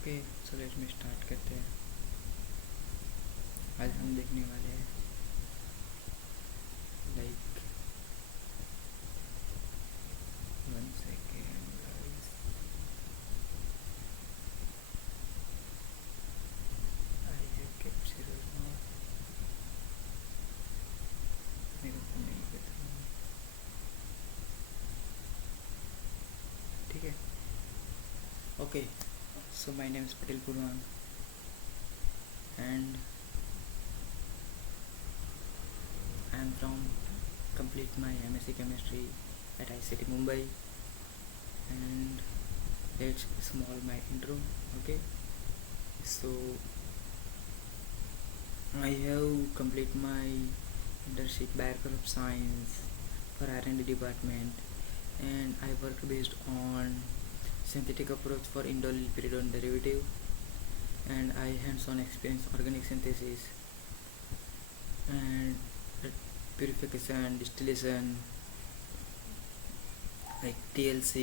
Okay, so let me start करते हैं। आज हम देखने वाले हैं like 1 second guys. I have capture now. मेरे को नहीं पता, ठीक है। Okay, so my name is Patel Purvan and I am from complete my MSc chemistry at ICT Mumbai, and it's small my intro. Okay, so I have complete my internship Bachelor of Science for R&D department, and I work based on synthetic approach for indole pyridine derivative, and I hands-on experience organic synthesis and purification, distillation, like TLC,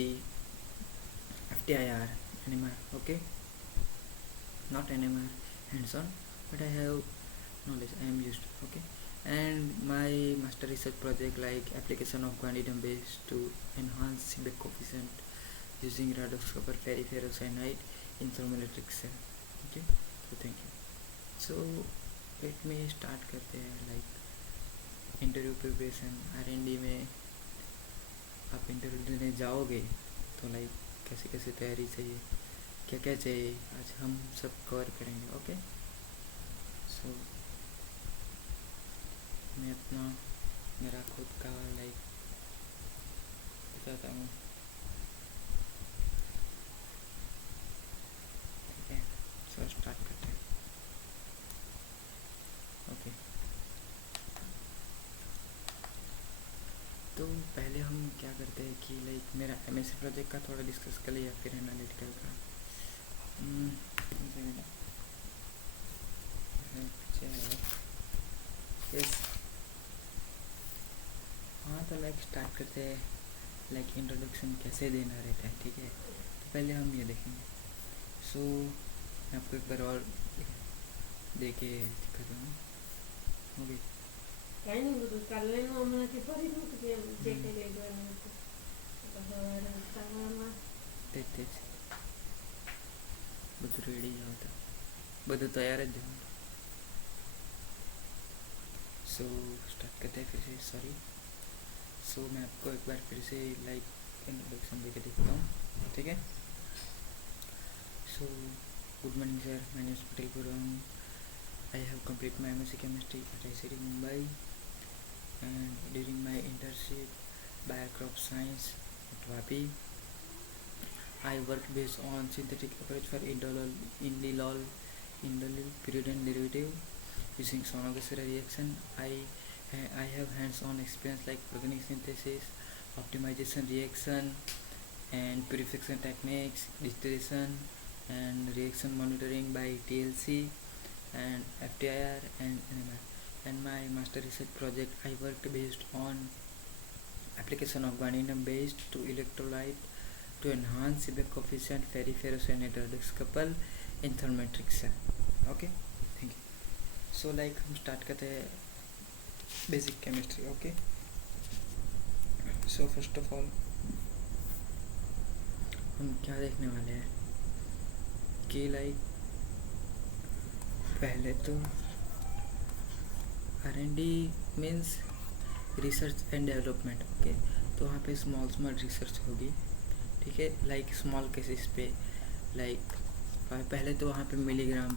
FTIR, NMR. Okay, not NMR hands-on, but I have knowledge, I am used. Okay, and my master research project like application of guanidine base to enhance Seebeck coefficient using redox copper ferriferrocyanide in thermoelectric cell. Okay, so thank you. So let me start करते हैं like interview preparation. R&D में आप interview देने जाओगे तो like कैसे कैसे तैयारी चाहिए, क्या क्या चाहिए, आज हम सब कवर करेंगे। ओके, सो मैं अपना मेरा खुद का लाइक बताता हूँ। ठीक है, सो स्टार्ट करते हैं। ओके, तो पहले हम क्या करते हैं कि लाइक मेरा MSc प्रोजेक्ट का थोड़ा डिस्कस कर लिया, फिर एनालिटिकल का। यस, हाँ, तो लाइक स्टार्ट करते हैं लाइक इंट्रोडक्शन कैसे देना रहता है। ठीक है, तो पहले हम ये देखेंगे। सो मैं आपको एक बार और दे के दिखाता हूँ। ओके, तेज तेज બધું રેડી જ આવતા, બધું तैयार જ જવાનું। सो स्टार्ट करते हैं फिर से। सॉरी, सो मैं आपको एक बार फिर से लाइक इंट्रोडक्शन दे के देखता हूँ। ठीक है, so good morning sir, my name is Patel Purvan. I have completed my MSc chemistry at ICT Mumbai, and during my internship Biocrop Science at WAPI, I worked based on synthetic approach for indole pyridine derivative using Sonogashira reaction. I have hands-on experience like organic synthesis, optimization reaction, and purification techniques, distillation, and reaction monitoring by TLC and FTIR and NMR. And my master research project, I worked based on application of guanidine based to electrolyte to enhance Seebeck coefficient ferriferrocyanide redox couple in thermoelectric cell. Okay, thank you. So like हम start करते हैं basic chemistry. Okay, so first of all हम क्या देखने वाले हैं कि like पहले तो R&D means research and development. Okay, तो वहाँ पे स्मॉल रिसर्च होगी। ठीक है, लाइक स्मॉल केसेस पे लाइक पहले तो वहाँ पे मिलीग्राम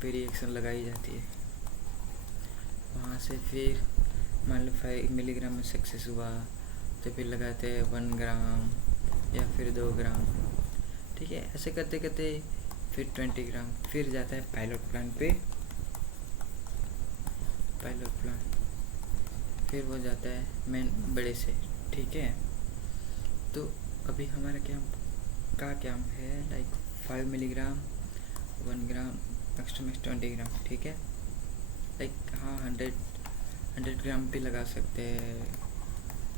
पे रिएक्शन लगाई जाती है। वहाँ से फिर मान लो 5 मिलीग्राम में सक्सेस हुआ तो फिर लगाते हैं 1 ग्राम या फिर 2 ग्राम। ठीक है, ऐसे करते करते फिर 20 ग्राम, फिर जाता है पायलट प्लांट पे। फिर वो जाता है मेन बड़े से। ठीक है, तो अभी हमारा क्या है लाइक 5 मिलीग्राम, 1 ग्राम, मैक्स 20 ग्राम। ठीक है, लाइक हाँ 100 ग्राम भी लगा सकते हैं,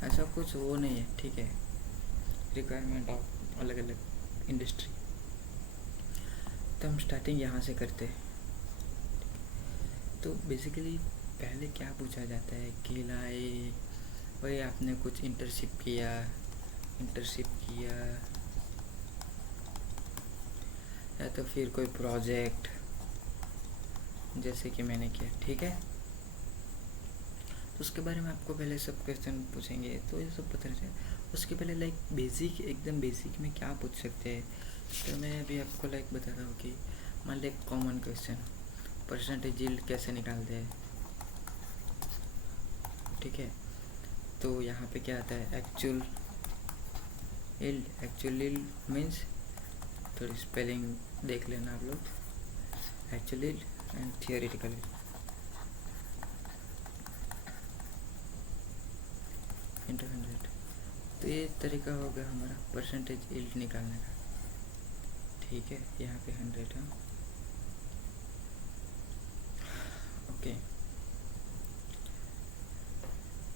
ऐसा कुछ वो नहीं है। ठीक है, रिक्वायरमेंट ऑफ अलग अलग इंडस्ट्री। तो हम स्टार्टिंग यहाँ से करते हैं। तो बेसिकली पहले क्या पूछा जाता है कि लाए भाई आपने कुछ इंटर्नशिप किया या तो फिर कोई प्रोजेक्ट जैसे कि मैंने किया, ठीक है। तो उसके बारे में आपको पहले सब क्वेश्चन पूछेंगे तो ये सब पता चले। उसके पहले लाइक बेसिक, एकदम बेसिक में क्या पूछ सकते हैं, तो मैं अभी आपको लाइक बता रहा हूँ कि मान ली कॉमन क्वेश्चन, परसेंटेज यील्ड कैसे निकालते हैं, ठीक है। तो यहाँ पे क्या आता है, एक्चुअल यील्ड मीन्स, थोड़ी स्पेलिंग देख लेना आप लोग, actual yield and theoretical yield into 100। तो ये तरीका होगा हमारा परसेंटेज यील्ड निकालने का, ठीक है। यहाँ पे 100 है, ओके।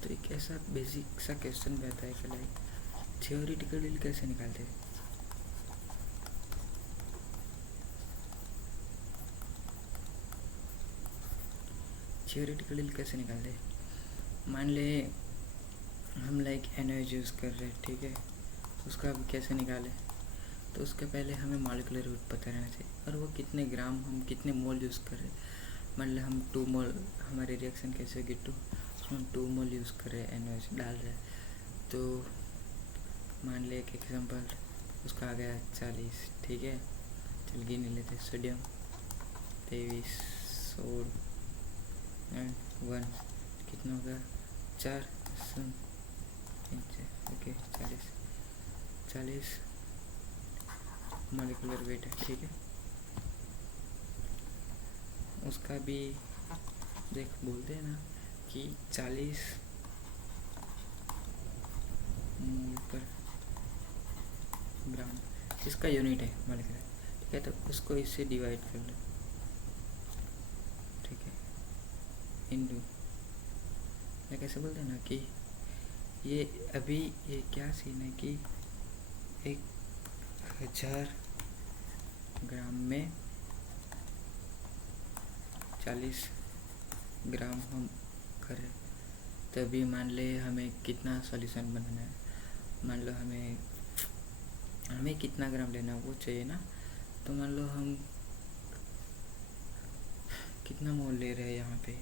तो एक ऐसा बेसिक सा क्वेश्चन रहता है कि लाइक थियोरेटिकल यील्ड कैसे निकालते हैं। थियोरेटिकल यील्ड कैसे निकालते हैं, मान ले हम लाइक NaOH यूज़ कर रहे हैं, ठीक है। उसका अब कैसे निकालें, तो उसके पहले हमें मॉलिक्यूलर वेट पता रहना चाहिए और वो कितने ग्राम, हम कितने मोल यूज़ कर रहे हैं। मान लो हम 2 मोल, हमारी रिएक्शन कैसे होगी 2, उसमें हम 2 मोल यूज़ कर रहे हैं, NaOH डाल रहे हैं। तो मान ले एक एग्जांपल, उसका आ गया 40, ठीक है। चल गिन लेते, सोडियम 23, सोड एंड 1, कितना होगा 4, ओके 40 मॉलिक्यूलर वेट है, ठीक है। उसका भी देख, बोलते हैं ना कि 40 मोल पर ग्राम, इसका यूनिट है मॉलिक्यूलर, ठीक है। तो उसको इससे डिवाइड कर लो, ठीक है, इनटू, मैं कैसे बोलते हैं ना कि ये अभी ये क्या सीन है कि 1000 ग्राम में 40 ग्राम हम करें, तभी मान ले हमें कितना सॉल्यूशन बनाना है, मान लो हमें कितना ग्राम लेना वो चाहिए ना। तो मान लो हम कितना मोल ले रहे हैं यहाँ पे,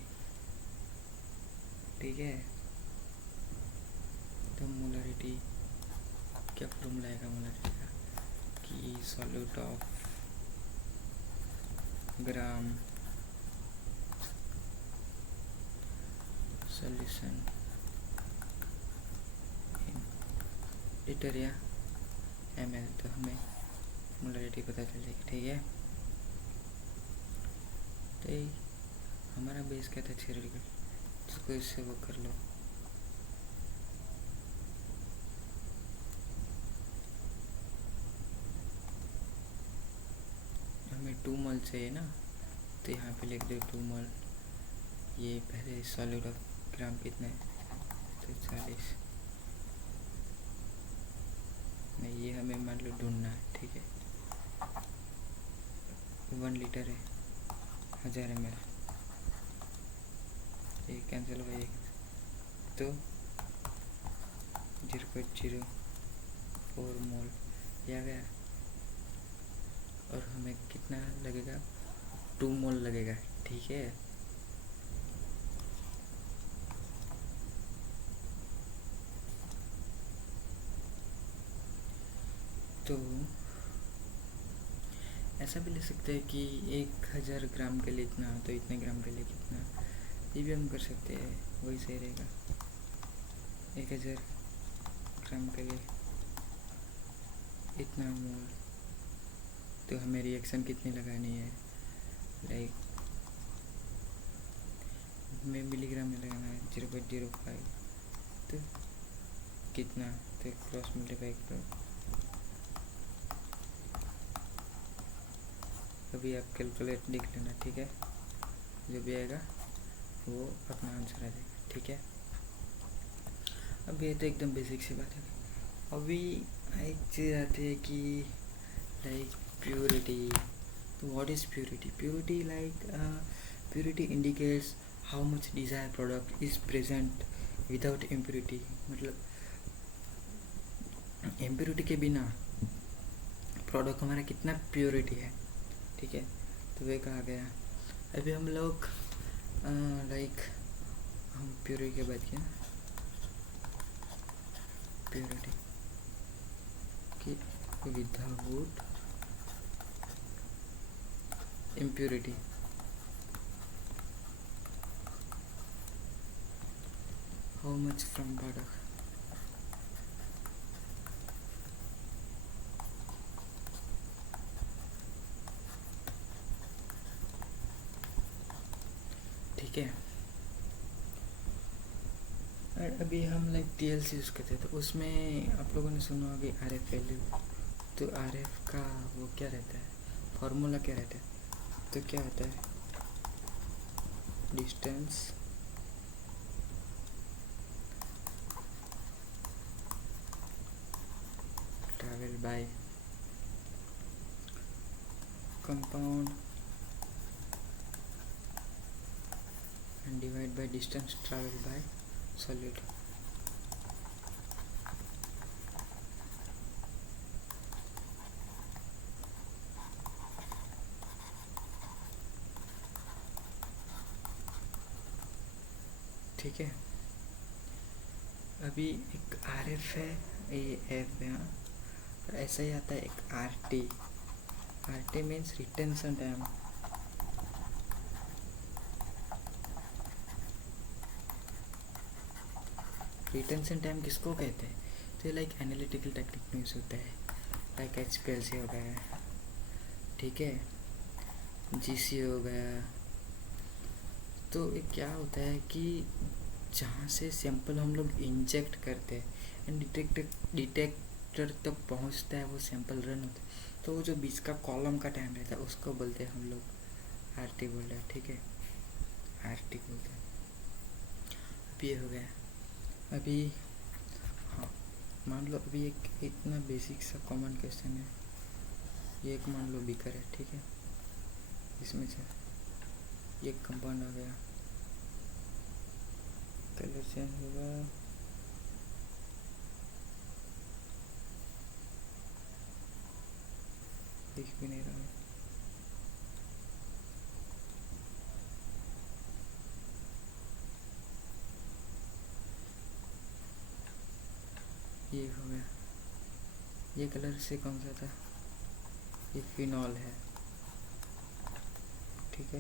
ठीक है। तो मोलरिटी, क्या फॉर्मूला आएगा मोलरिटी का, कि solute of gram solution in litre या ml। तो हमें मोलरिटी पता चल जाएगी, ठीक है। तो हमारा बेस क्या था, थियोरेटिकल, उसको इससे वो कर लो। हमें 2 मोल चाहिए ना, तो यहाँ पे लिख दो 2 मोल। ये पहले सॉल्यूट ऑफ ग्राम कितना है, तो 40 में, ये हमें मान लो ढूंढना है, ठीक है। 1 लीटर है 1000 ml, ये कैंसिल हो जाएगा, तो 0.04 मोल ये आ गया। और हमें कितना लगेगा, 2 मोल लगेगा, ठीक है। तो ऐसा भी ले सकते हैं कि 1000 ग्राम के लिए इतना, तो इतने ग्राम के लिए कितना, ये भी हम कर सकते हैं, वही सही रहेगा। 1000 ग्राम के लिए इतना मोल, तो हमें रिएक्शन कितनी लगानी है, लाइक में मिलीग्राम में लगाना है 0.05, तो कितना, तो क्रॉस मल्टीप्लाई करो। अभी आप कैलकुलेट देख लेना, ठीक है। जो भी आएगा वो अपना आंसर आ जाएगा, ठीक है। अब ये तो एकदम बेसिक सी बात है। अभी एक चीज़ आती है कि लाइक प्योरिटी. तो what is purity? Purity like purity indicates how much desire product is present without impurity. मतलब इम्प्योरिटी के बिना प्रोडक्ट हमारा कितना प्योरिटी है, ठीक है. तो वे कहा गया. अभी हम लोग लाइक हम प्योरिटी के बात किया, प्योरिटी कि without impurity how much from product. ठीक है. और अभी हम लाइक TLC यूज़ करते हैं, तो उसमें आप लोगों ने सुना होगा RF वैल्यू. तो RF का वो क्या रहता है, फॉर्मूला क्या रहता है? तो क्या होता है, distance travel by compound and divide by distance travel by solid. ठीक है. अभी एक RF है, ये F है. हाँ, और ऐसा ही आता है एक RT. RT means retention time. Retention time किसको कहते हैं? तो लाइक एनालिटिकल टेक्निक में यूज़ होता है, लाइक HPLC हो गया, ठीक है, GC हो गया. तो ये क्या होता है कि जहाँ से सैंपल हम लोग इंजेक्ट करते हैं एंड डिटेक्टर तक पहुँचता है, वो सैंपल रन होता है, तो वो जो बीच का कॉलम का टाइम रहता है उसको बोलते हैं हम लोग RT बोल रहे हैं. ठीक है, RT बोलते हैं. अब ये हो गया. अभी हाँ, मान लो अभी एक इतना बेसिक सा कॉमन क्वेश्चन है. ये एक मान लो बीकर है, ठीक है, इसमें से ये कंपाउंड आ गया, कलर चेंज होगा, दिख भी नहीं रहा है. ये हो गया. ये कलर से कौन सा था? ये फिनॉल है, ठीक है.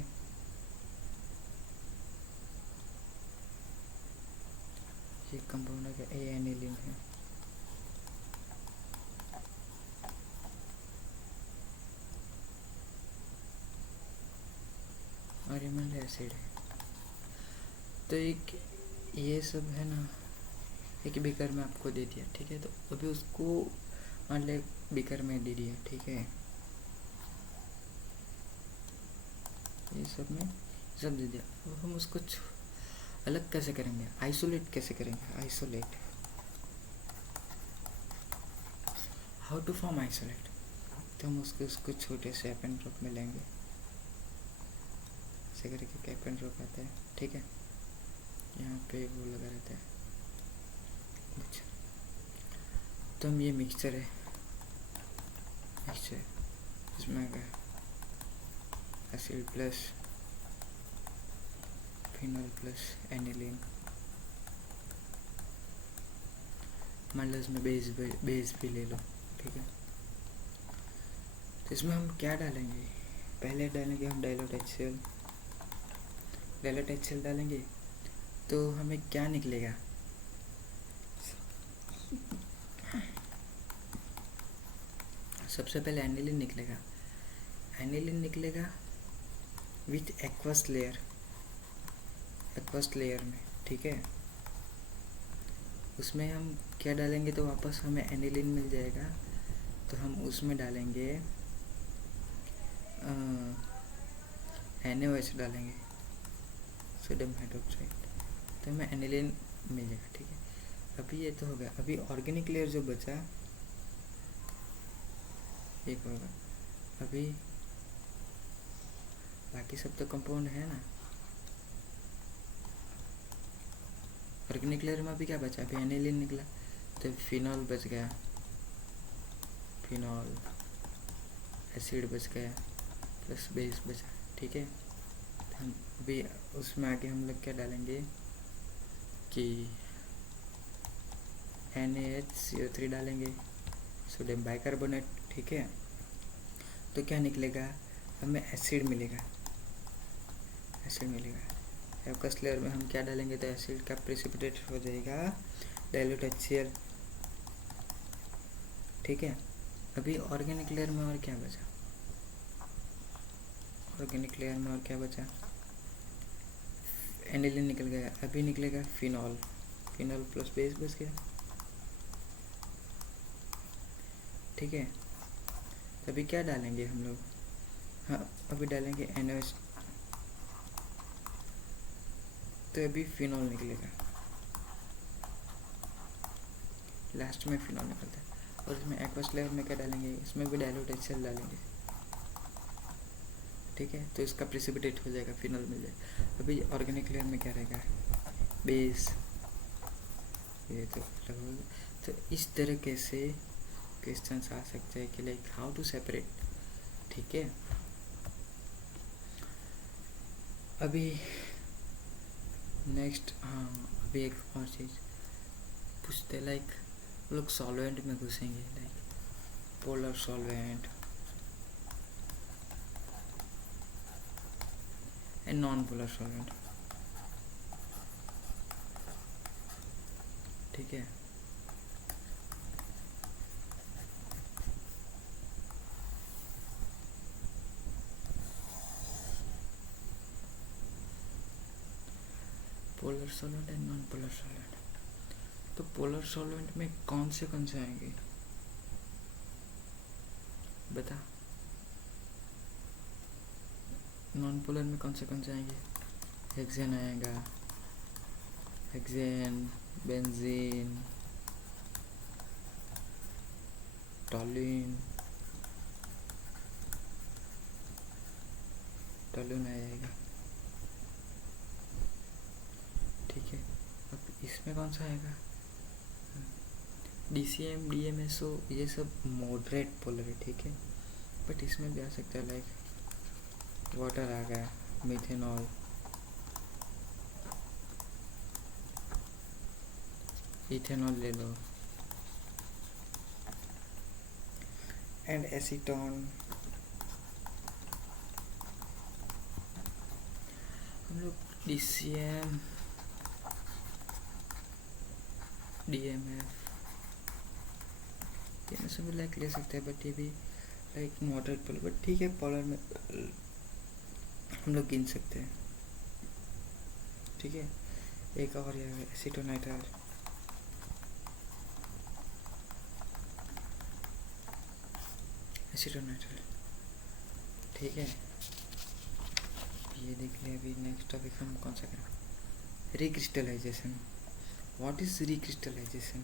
ये कंपाउंड का एनिलीन है. और ये एसिड है. तो एक ये सब है ना, एक बीकर में आपको दे दिया, ठीक है. तो अभी उसको मान ले बीकर में दे दिया, ठीक है, ये सब में सब दे दिया. अब हम उसको अलग कैसे करेंगे, आइसोलेट कैसे करेंगे? Isolate, how to form isolate. तो हम उसको छोटे से एप एंड ड्रॉप में लेंगे, ऐसे करके एप एंड ड्रॉप आता है, ठीक है. यहाँ पे वो लगा रहता है कुछ. तो हम ये मिक्सचर है, मिक्सचर इसमें आ गया acid plus phenol plus aniline. मान लो इसमें बेस भी ले लो, ठीक है. तो इसमें हम क्या डालेंगे? पहले डालेंगे हम डाइल्यूट HCl. डाइल्यूट HCl डालेंगे तो हमें क्या निकलेगा? सबसे पहले एनिलीन निकलेगा. एनिलीन निकलेगा with aqueous layer, aqueous layer में, ठीक है. उसमें हम क्या डालेंगे तो वापस हमें एनिलीन मिल जाएगा. तो हम उसमें डालेंगे NaOH डालेंगे, सोडियम हाइड्रोक्साइड. तो हमें एनिलीन मिल जाएगा, ठीक है. अभी ये तो हो गया. अभी ऑर्गेनिक लेयर जो बचा एक होगा। अभी बाकी सब तो कंपाउंड है ना। ऑर्गेनिक लेयर में अभी क्या बचा, अभी एनिलीन निकला तो फिनॉल बच गया, फिनॉल एसिड बच गया प्लस बेस बचा। ठीक है, हम अभी उसमें आगे हम लोग क्या डालेंगे कि NaHCO3 डालेंगे, सोडियम बाइकार्बोनेट। ठीक है, तो क्या निकलेगा, हमें एसिड मिलेगा, एसिड मिलेगा। एक्वस लेयर में हम क्या डालेंगे तो एसिड का प्रेसिपिटेट हो जाएगा डाइल्यूट HCl। ठीक है, अभी ऑर्गेनिक लेयर में और क्या बचा, ऑर्गेनिक लेयर में और क्या बचा, एनिलीन निकल गया, अभी निकलेगा फिनॉल, फिनॉल प्लस बेस बच गया। ठीक है, तो अभी क्या डालेंगे हम लोग, हाँ अभी डालेंगे NaOH, तो अभी फिनॉल निकलेगा, लास्ट में फिनॉल निकलता है। और इसमें एक्वस लेयर में क्या डालेंगे, इसमें भी डाइल्यूट HCl डालेंगे। ठीक है, तो इसका प्रेसिपिटेट हो जाएगा, फिनॉल मिल जाएगा। अभी ऑर्गेनिक लेयर में क्या रहेगा, बेस, ये तो लगभग। तो इस तरीके से क्वेश्चन आ सकते हैं कि लाइक हाउ टू सेपरेट। ठीक है, अभी नेक्स्ट, हाँ अभी एक और चीज़ पूछते, लाइक लोग सॉल्वेंट में घुसेंगे, like polar solvent and non polar solvent. ठीक है, polar solvent and non polar solvent. तो पोलर सॉल्वेंट में कौन से आएंगे बता, नॉन पोलर में कौन से आएंगे, हेक्सेन आएगा, हेक्सेन, बेंजीन, टॉल्यून, टॉल्यून आएगा। ठीक है, अब इसमें कौन सा आएगा, DCM, DMSO, ये सब मॉडरेट पोलर है। ठीक है, बट इसमें भी आ सकता है, लाइक वाटर आ गया, मिथेनॉल, इथेनॉल ले लो, एंड एसीटोन। हम लोग DCM, DMF ये में सब लाइक ले सकते हैं, बट ये भी लाइक मॉडरेट पोलर, बट ठीक है पोलर में हम लोग गिन सकते हैं। ठीक है, एक और ये एसीटोनाइट्राइल, एसीटोनाइट्राइल। ठीक है, ये देख लिया। अभी नेक्स्ट टॉपिक हम कौन सा करें, recrystallization. What is recrystallization,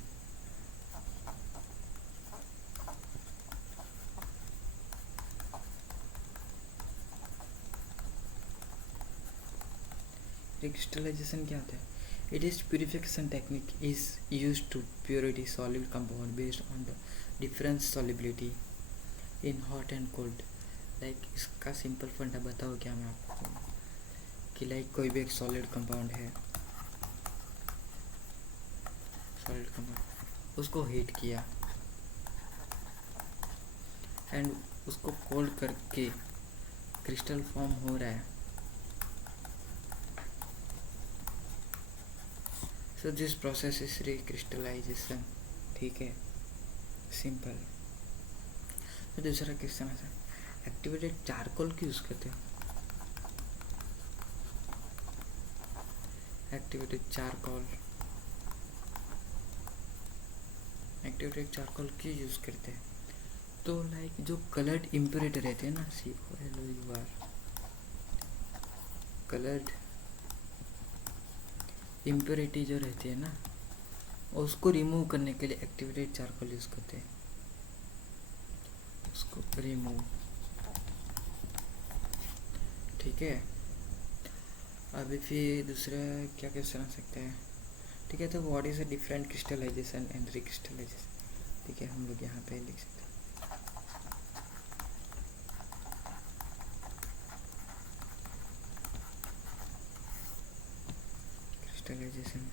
recrystallization क्या होता है, it is purification technique is use to purity solid compound based on the difference solubility in hot and cold. Like इसका सिंपल फंडा बताओ क्या मैं आपको, कि लाइक कोई भी एक सॉलिड कंपाउंड है, सॉलिड कंपाउंड, उसको हीट किया एंड उसको कोल्ड करके क्रिस्टल फॉर्म हो रहा है। So this process is recrystallisation. ठीक है, सिंपल। तो दूसरा क्वेश्चन है, एक्टिवेटेड चारकोल की यूज़ करते हो, एक्टिवेटेड चारकोल, एक्टिवेटेड चारकोल क्यों यूज़ करते हैं, तो लाइक जो कलर्ड इम्प्योरिटी रहते हैं ना, COLOUR, कलर्ड इम्प्योरिटी जो रहती है ना, उसको रिमूव करने के लिए एक्टिवेटेड चारकोल यूज़ करते हैं। उसको रिमूव, ठीक है। अभी फिर दूसरा क्या क्या सुना सकते हैं, ठीक है। तो what is a different crystallization and recrystallization, ठीक है, हम लोग यहाँ पे लिख सकते हैं। Crystallization,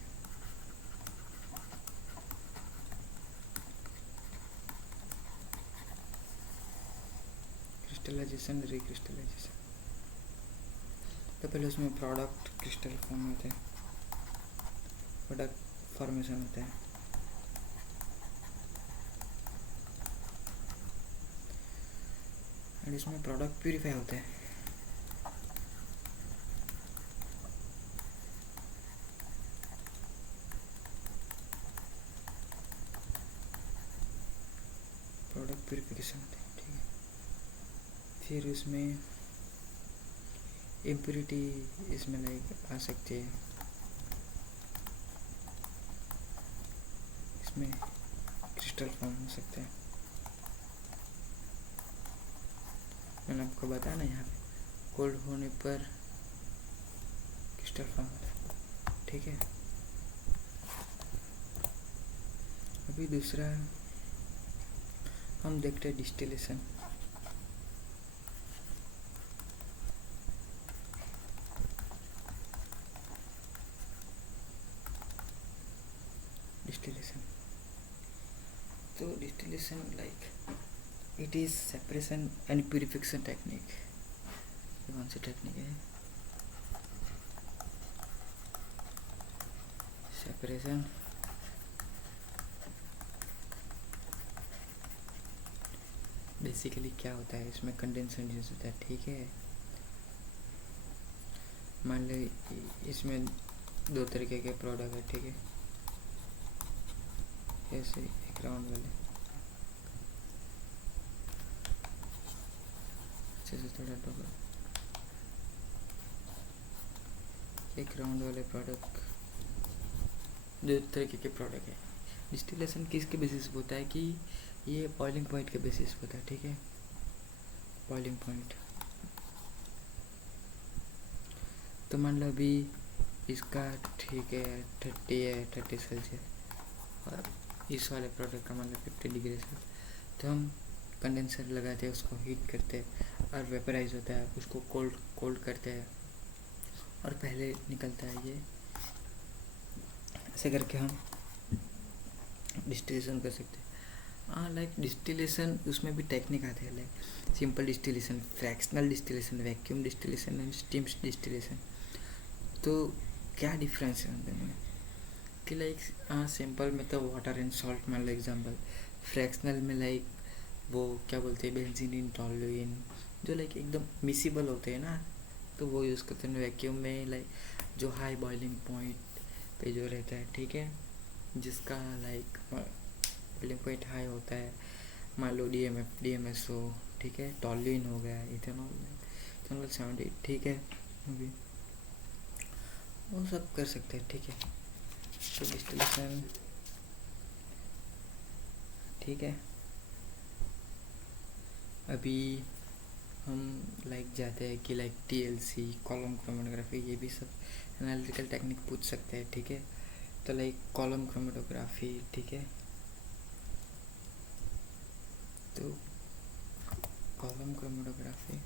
crystallization, recrystallization. तो पहले उसमें प्रोडक्ट क्रिस्टल फॉर्म होते हैं, प्रोडक्ट फॉर्मेशन होता है, एंड इसमें प्रोडक्ट प्यूरिफाई होता है। प्रोडक्ट प्यूरिफिकेशन होता है, ठीक है। फिर उसमें इम्प्योरिटी इसमें लाइक आ सकती है, इसमें क्रिस्टल फॉर्म हो सकता है। मैंने आपको बताया ना, यहाँ पे कोल्ड होने पर क्रिस्टल फॉर्म होता है, ठीक है। अभी दूसरा हम देखते हैं डिस्टिलेशन। डिस्टिलेशन, तो distillation like it is separation and purification technique. कौन सी टेक्निक है? सेपरेशन, बेसिकली क्या होता है, इसमें कंडेंसेशन यूज होता है, ठीक है। मान लो इसमें दो तरीके के प्रोडक्ट है, ठीक है। ऐसे एक राउंड वाले, अच्छे से थोड़ा डबल, एक राउंड वाले प्रोडक्ट, दो तरीके के प्रोडक्ट है। डिस्टिलेशन किसके बेसिस पे होता है कि ये बॉइलिंग पॉइंट के बेसिस पे होता है, ठीक है। बॉइलिंग पॉइंट, तो मान लो अभी इसका ठीक है 30 है, 30 सेल्सियस, और इस वाले प्रोडक्ट का मान लो 50 डिग्री से, तो हम कंडेंसर लगाते हैं, उसको हीट करते हैं और वेपराइज होता है, उसको कोल्ड कोल्ड करते हैं और पहले निकलता है ये। ऐसे करके हम डिस्टिलेशन कर सकते हैं। हाँ, लाइक डिस्टिलेशन उसमें भी टेक्निक आते हैं, like simple distillation, fractional distillation, vacuum distillation and steam distillation. तो क्या डिफरेंस है उनके में कि लाइक सिंपल में तो वाटर एंड सॉल्ट मान लो एग्जांपल, फ्रैक्शनल में लाइक वो क्या बोलते हैं, बेंजीन, टॉलुइन, जो लाइक एकदम मिसिबल होते हैं ना, तो वो यूज़ करते हैं। वैक्यूम में लाइक जो हाई बॉइलिंग पॉइंट पे जो रहता है, ठीक है, जिसका लाइक बॉइलिंग पॉइंट हाई होता है, मान लो DMSO, ठीक है, टॉलुइन हो गया, इथेनॉल 70, ठीक है, अभी वो सब कर सकते हैं, ठीक है। तो डिस्टिलेशन, ठीक है। अभी हम लाइक जाते हैं कि लाइक TLC, कॉलम क्रोमेटोग्राफी, ये भी सब एनालिटिकल टेक्निक पूछ सकते हैं, ठीक है। तो लाइक कॉलम क्रोमेटोग्राफी, ठीक है, तो कॉलम क्रोमेटोग्राफी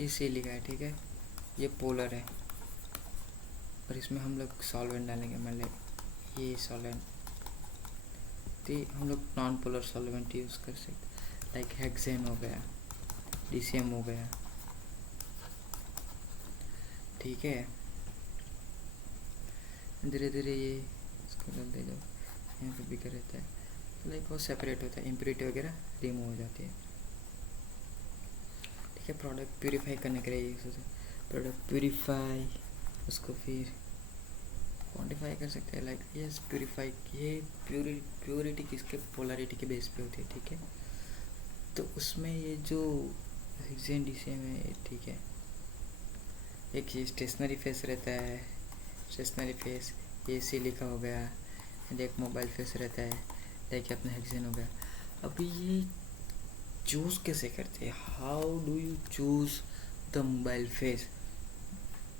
ये सी लिखा है, ठीक है, ये पोलर है, और इसमें हम लोग सॉल्वेंट डालेंगे, मतलब ये सॉल्वेंट, तो हम लोग नॉन पोलर सॉल्वेंट यूज़ कर सकते, लाइक हेक्सेन हो गया, DCM हो गया, ठीक है। धीरे धीरे ये इसको डालते जाओ, यहाँ पे बिखर रहता है, तो लाइक वो सेपरेट होता है, इम्प्योरिटी वगैरह रिमूव हो जाती है, ठीक है। प्रोडक्ट प्यूरिफाई करने के लिए यूज़ होता है, प्रोडक्ट प्यूरिफाई, उसको फिर क्वांटिफाई कर सकते हैं लाइक यस प्योरीफाई, ये प्योरिटी किसके पोलैरिटी के बेस पे होती है, ठीक है। तो उसमें ये जो हेक्सेन DCM है, ठीक है, एक ये स्टेशनरी फेस रहता है, स्टेशनरी फेस AC लिखा हो गया, एक मोबाइल फेस रहता है, देखिए अपना हेक्सेन हो गया। अभी ये चूज़ कैसे करते हैं, how do you choose the mobile phase?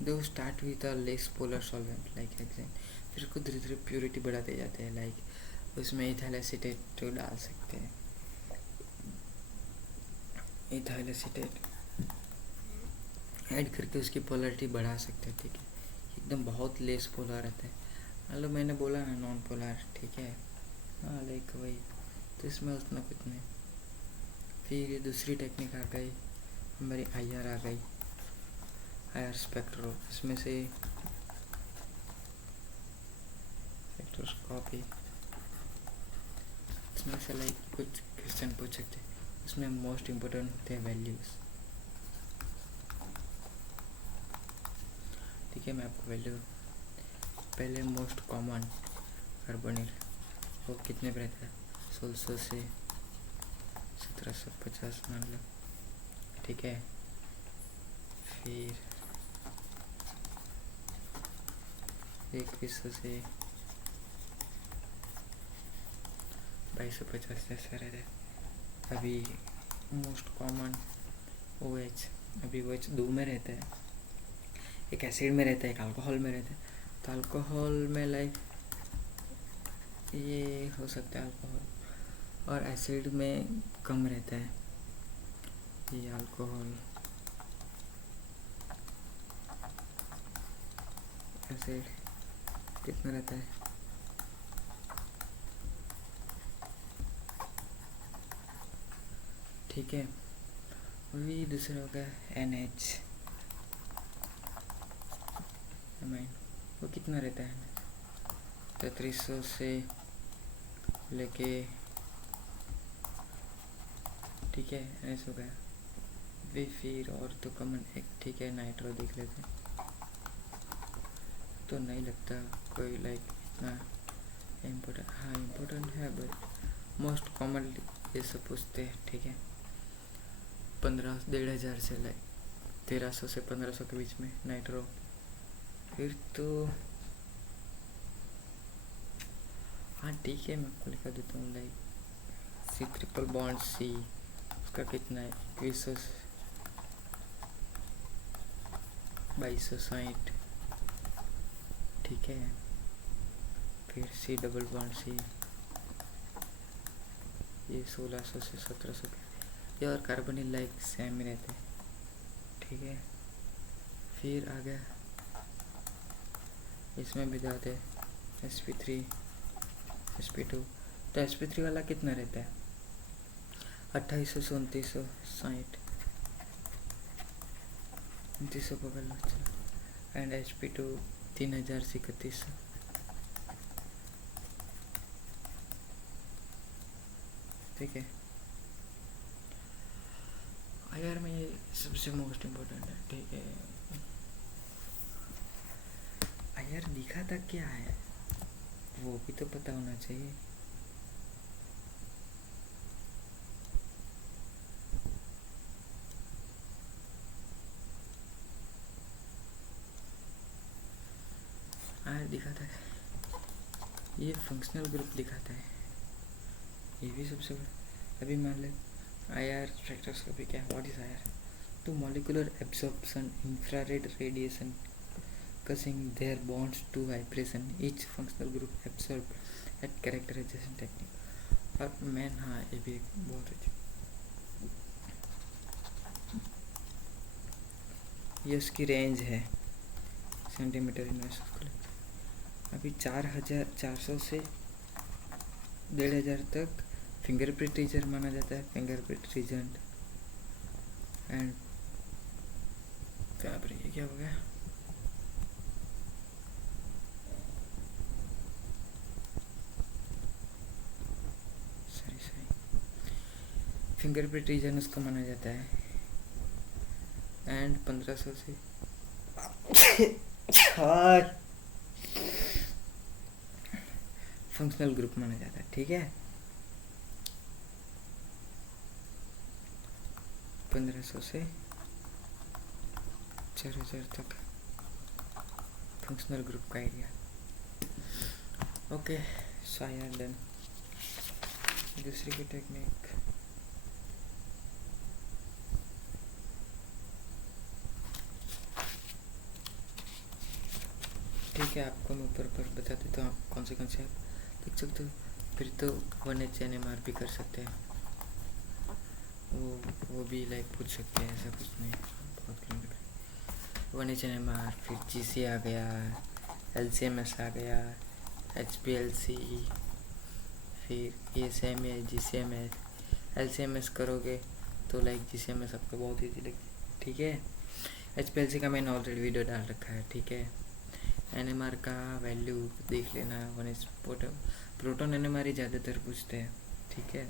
To start with a less polar solvent like hexane, फिर उसको धीरे धीरे प्योरिटी बढ़ाते जाते हैं, लाइक उसमें इथाइल एसीटेट डाल सकते हैं, इथाइल एसीटेट ऐड करके उसकी पोलरिटी बढ़ा सकते हैं, ठीक है। एकदम बहुत लेस पोलर रहता है, मान लो मैंने बोला ना नॉन पोलर, ठीक है, हाँ लाइक वही, तो इसमें उतना कुछ नहीं। फिर ये दूसरी टेक्निक आ गई हमारी IR आ गई, IR स्पेक्ट्रो, इसमें से स्पेक्ट्रोस्कोपी, इसमें से लाइक कुछ क्वेश्चन पूछ सकते हैं, उसमें मोस्ट इम्पोर्टेंट होते हैं वैल्यूज़, ठीक है। मैं आपको वैल्यू पहले मोस्ट कॉमन कार्बोनिल वो कितने पर रहता है, 1600 से 1750 मान लो, ठीक है। फिर 2100 से 2250 ऐसा रहता है। अभी मोस्ट कॉमन OH, अभी OH दो में रहता है, एक एसिड में रहता है, एक अल्कोहल में रहता है। तो अल्कोहल में लाइक ये हो सकता है अल्कोहल, और एसिड में कम रहता है, ये अल्कोहल, एसिड कितना रहता है, ठीक है। अभी दूसरा हो गया NH अमाइन, वो कितना रहता है, 3300 से लेके, ठीक है, NH हो गया। वे फिर और तो कॉमन एक, ठीक है, नाइट्रो देख लेते हैं, तो नहीं लगता कोई लाइक इतना इम्पोर्टेंट, हाँ इम्पोर्टेंट है बट मोस्ट कॉमन ये सब पूछते हैं, ठीक है। 15,500 से लाइक 1300 से 1500 के बीच में नाइट्रो। फिर तो हाँ ठीक है, मैं आपको लिखा देता हूँ like C triple bond C, उसका कितना है 2100 2260, ठीक है। फिर C डबल बॉन्ड C, ये 1600 से 1700 के, ये और कार्बोनिल लाइक सेम ही रहते हैं, ठीक है। फिर आ गया इसमें भी जाते sp3 sp2, तो sp3 वाला कितना रहता है 2800 से 2960, 2900 पकड़ लो, एंड sp2 3000 से 3100, ठीक है। IR में ये सबसे मोस्ट इम्पोर्टेंट है, ठीक है। IR दिखा था क्या है वो भी तो पता होना चाहिए, IR दिखाता है, ये फंक्शनल ग्रुप दिखाता है, ये भी सबसे अभी मान ले IR स्पेक्ट्रोस्कोपी क्या, व्हाट इज IR? तो molecular absorption infrared radiation causing their bonds to vibration, each functional group absorbed at characterization technique। और मैन, हाँ ये भी बहुत अच्छी, ये उसकी रेंज है सेंटीमीटर इनवर्स ऑफ कलर। अभी 4400 से 1500 तक फिंगरप्रिंट रीजन माना जाता है, फिंगरप्रिंट रीजन। एंड पर ये क्या हो गया, सही फिंगरप्रिंट रीजन उसको माना जाता है। एंड 1500 से फंक्शनल ग्रुप माना जाता है, ठीक है। 1500 से 4000 तक फंक्शनल ग्रुप का area. Okay, so I R done. दूसरी की टेक्निक, ठीक है, आपको मैं ऊपर बता देता हूँ आप कौन से आप देख सकते हो। फिर तो 1H NMR भी कर सकते हैं, वो भी लाइक पूछ सकते हैं, ऐसा कुछ नहीं, बहुत कम। 1H NMR, फिर GC आ गया, LCMS आ गया, HPLC, फिर ASMS, GCMS। LCMS करोगे तो लाइक GCMS आपको बहुत ईजी लगेगी, ठीक है। HPLC का मैंने ऑलरेडी वीडियो डाल रखा है, ठीक है। NMR का वैल्यू देख लेना, 1H प्रोटॉन NMR ही ज़्यादातर पूछते हैं, ठीक है।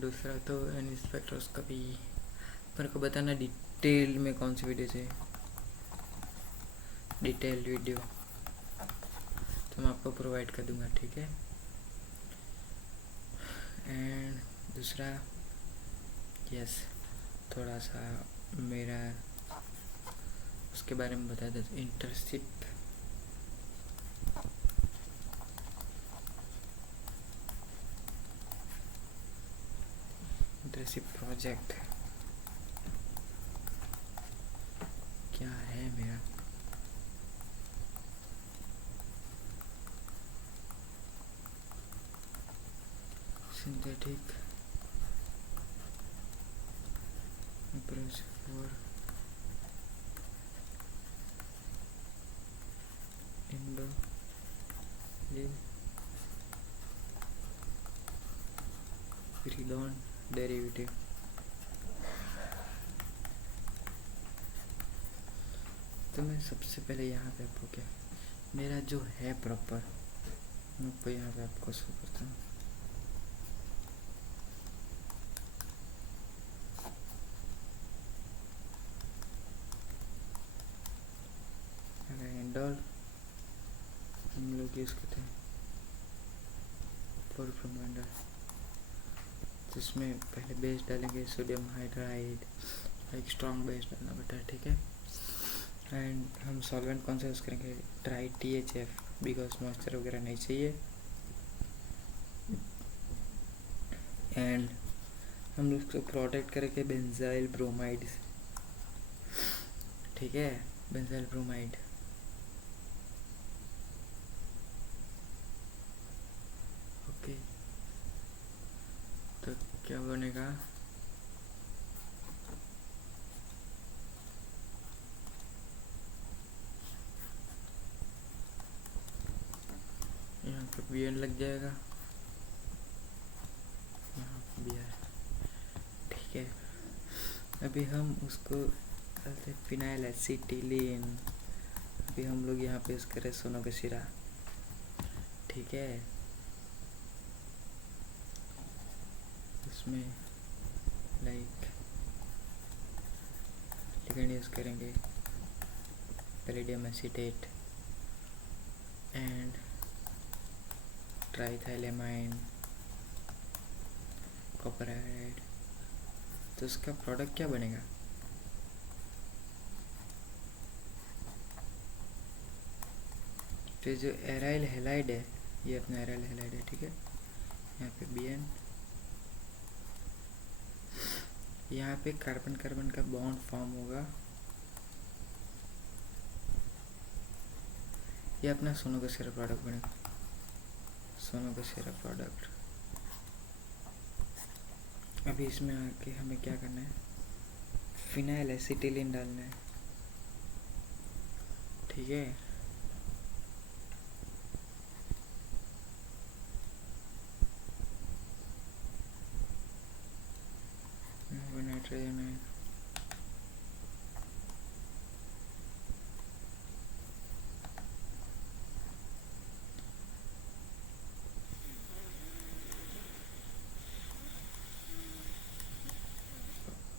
दूसरा तो एन स्पेक्ट्रोस्कोपी, मेरे को बताना डिटेल में कौन सी वीडियो चाहिए, डिटेल वीडियो तो मैं आपको प्रोवाइड कर दूंगा, ठीक है। एंड दूसरा, यस, थोड़ा सा मेरा उसके बारे में बता दें। इंटर्नशिप प्रोजेक्ट क्या है मेरा, synthetic approach for Redon derivative. तो मैं सबसे पहले यहाँ पे आपको क्या मेरा जो है प्रॉपर, मैं आपको यहाँ पे आपको शो करता हूँ। एंडॉल हम लोग यूज़ करते हैं फॉर फ्रॉम, जिसमें पहले बेस डालेंगे सोडियम हाइड्राइड, एक स्ट्रॉन्ग बेस डालना बेटा, ठीक है। एंड हम सॉल्वेंट कौन सा यूज़ करेंगे, ट्राई THF, बिकॉज मॉइस्चर वगैरह नहीं चाहिए। एंड हम लोग उसको प्रोटेक्ट करेंगे बेंजाइल ब्रोमाइड, ठीक है, बेंजाइल ब्रोमाइड। ओके, तो क्या बनेगा, यहाँ पे BN लग जाएगा, यहाँ पे भी है, ठीक है। अभी हम उसको डालते फिनाइल एसिटिलीन, अभी हम लोग यहाँ पे इसके रहे सोनो का सिरा, ठीक है। उसमें लाइक लिगेंड यूज़ करेंगे palladium acetate and triethylamine copper iodide. तो उसका प्रोडक्ट क्या बनेगा, तो जो एराइल हेलाइड है, ये अपना एराइल हेलाइड है, ठीक है। यहाँ पे BN, यहाँ पे कार्बन कार्बन का बॉन्ड फॉर्म होगा, ये अपना सोनो का सिरा प्रोडक्ट बनेगा, सोनो का सिरा प्रोडक्ट। अभी इसमें आके हमें क्या करना है, फिनाइल एसिटिलीन डालना है, ठीक है। नाइट्रोजन है,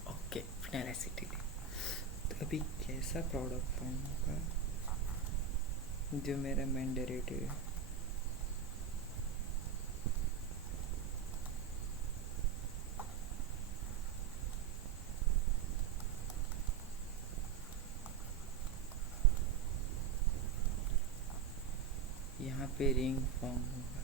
ओके, फिनाइल एसिटिलीन। तो अभी कैसा प्रोडक्ट फॉर्म होगा, जो मेरा मेन डेरिवेटिव है। यहाँ पे रिंग फॉर्म होगा।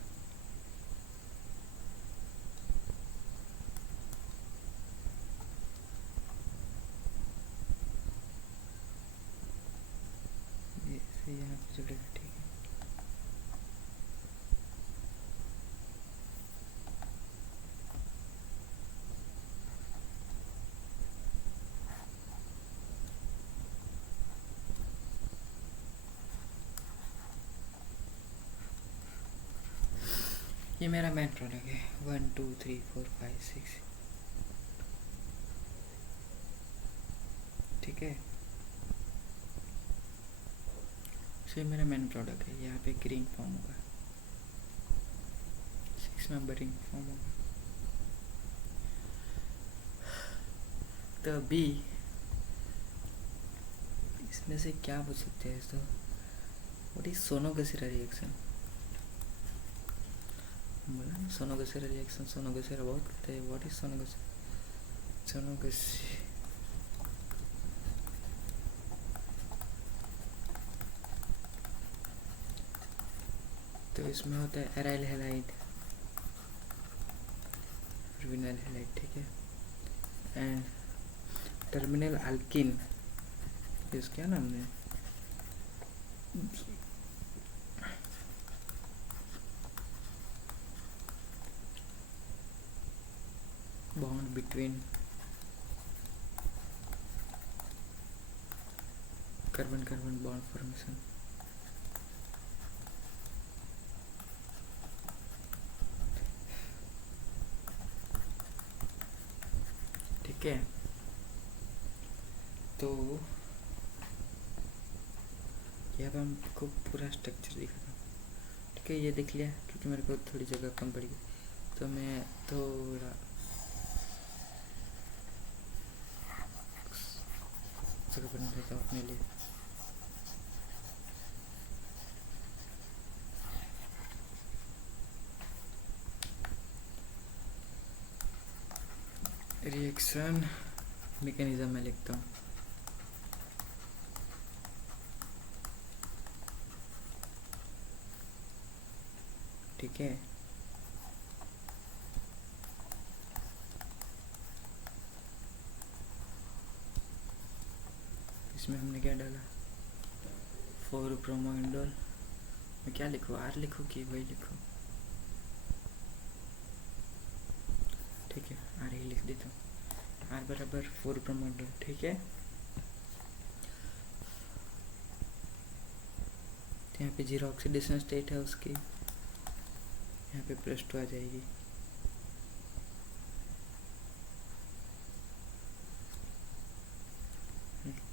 ये यहाँ पे जुड़ेगा, ठीक है। ये मेरा मेन प्रोडक्ट है 1 2 3 4 5 6, ठीक है। ये मेरा मेन प्रोडक्ट है। यहाँ पे एक रिंग फॉर्म होगा, 6 मेंबर रिंग फॉर्म होगा। तो अभी इसमें से क्या पूछ सकते हैं? तो व्हाट इज सोनोगसेरा रिएक्शन? बोला सोनोगसेरा रिएक्शन, सोनोगसेरा बहुत कहते हैं। What is सोनोगसेरा? सोनोगसेरा तो इसमें होता है एराइल हैलाइड, विनाइल हैलाइड, ठीक है। एंड टर्मिनल अल्किन, इसका क्या नाम है? Bond between carbon carbon bond formation. ठीक है, तो ये अब हमको पूरा स्ट्रक्चर दिखा था, ठीक है। ये देख लिया, क्योंकि मेरे को थोड़ी जगह कम पड़ी, तो मैं थोड़ा जगह बना देता हूँ अपने लिए। रिएक्शन मैकेनिज्म में लिखता हूँ, ठीक है। इसमें हमने क्या डाला? 4 ब्रोमोइंडोल। मैं क्या लिखूँ, आर लिखूँ कि वही लिखूँ? ठीक है, आर ही लिख देता हूँ। आर बराबर 4 ब्रोमोइंडोल, ठीक है। तो यहाँ पे 0 ऑक्सीडेशन स्टेट है उसकी, यहाँ पे +2 आ जाएगी।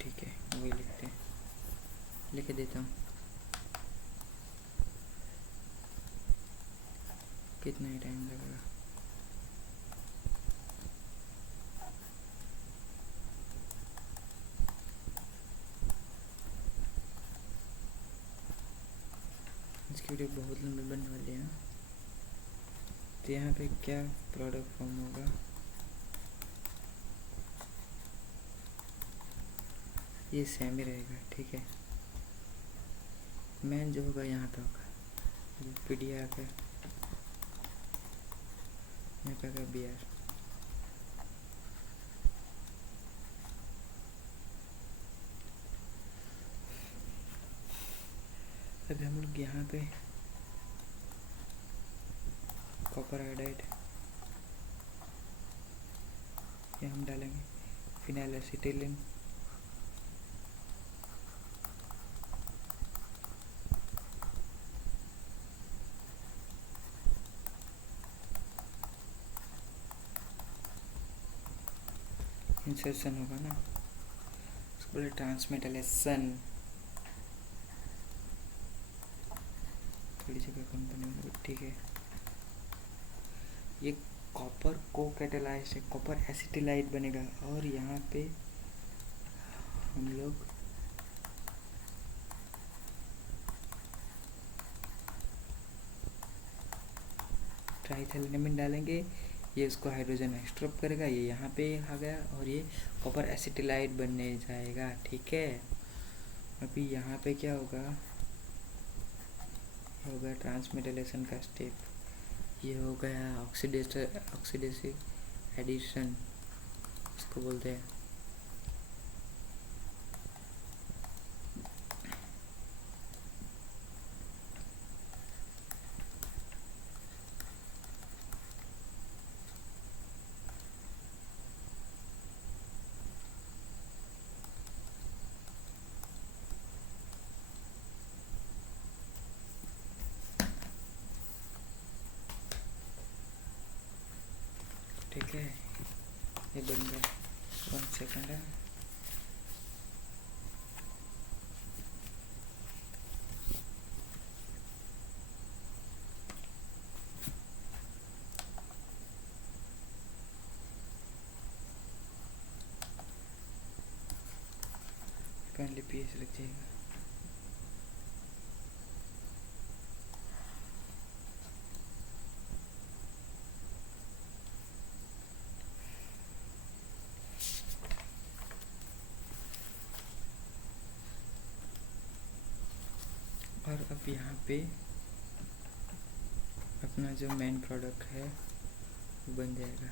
ठीक है, वही लिखते हैं, लिख देता हूँ। कितना ही टाइम लगेगा? इसकी वीडियो बहुत लंबी बनने वाली है। तो यहाँ पे क्या प्रोडक्ट फॉर्म होगा? ये सेम ही रहेगा, ठीक है। मेन जो होगा यहाँ पे होगा पीडिया का, यहाँ पे होगा BR। अभी हम लोग यहाँ पे कॉपर आयोडाइड ये हम डालेंगे, फिनाइल एसिटिलीन, इंसर्शन होगा ना, उसको बोले ट्रांसमेटलेशन। थोड़ी जगह कम बनेगी, ठीक है। ये कॉपर को कैटेलाइज है, कॉपर एसिटिलाइट बनेगा, और यहाँ पे हम लोग डाइथाइलेनामिन डालेंगे, ये उसको हाइड्रोजन एक्स्ट्रॉप करेगा, ये यहाँ पे आ गया और ये कॉपर एसिटिलाइट बनने जाएगा। ठीक है, अभी यहाँ पे क्या होगा, होगा ट्रांसमेटालेशन का स्टेप, ये हो गया ऑक्सीडेसिव एडिशन इसको बोलते हैं। ठीक है, ये बन गया, 1 सेकेंड है। पहले पीएच लग जाएगा। और अब यहाँ पे अपना जो मेन प्रोडक्ट है वो बन जाएगा।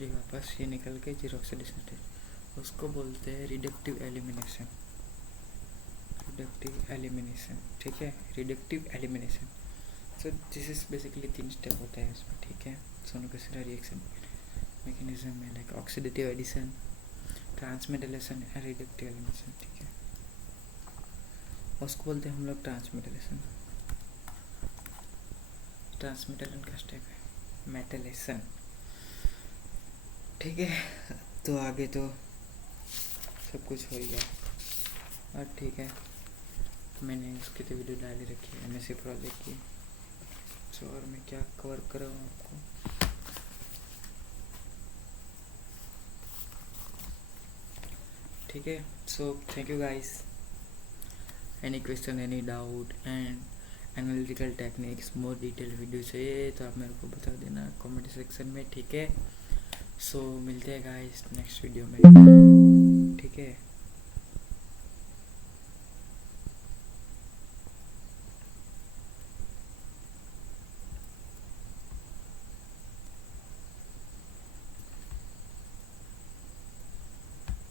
ये वापस ये निकल के जीरो ऑक्सीडेशन स्टेट, उसको बोलते हैं रिडक्टिव एलिमिनेशन। रिडक्टिव एलिमिनेशन, ठीक है, reductive elimination. So this is basically 3 step होता है इसमें। ठीक है, सोनोकेसरा रिएक्शन मैकेनिज्म में like oxidative addition, transmetalation and reductive elimination. ठीक है, उसको बोलते हैं हम लोग ट्रांसमेटालेशन। ट्रांसमेटालेशन का स्टेप है मेटालेशन। ठीक है, तो आगे तो सब कुछ हो ही गया। और ठीक है, मैंने उसकी तो वीडियो डाल ही रखी है एमएससी प्रोजेक्ट की। सो और मैं क्या कवर कर रहा हूँ आपको, ठीक है। So thank you guys. Any question, any doubt and analytical techniques, more detail video चाहिए तो आप मेरे को बता देना कमेंट सेक्शन में। ठीक है, सो मिलते हैं गाइस नेक्स्ट वीडियो में। ठीक है।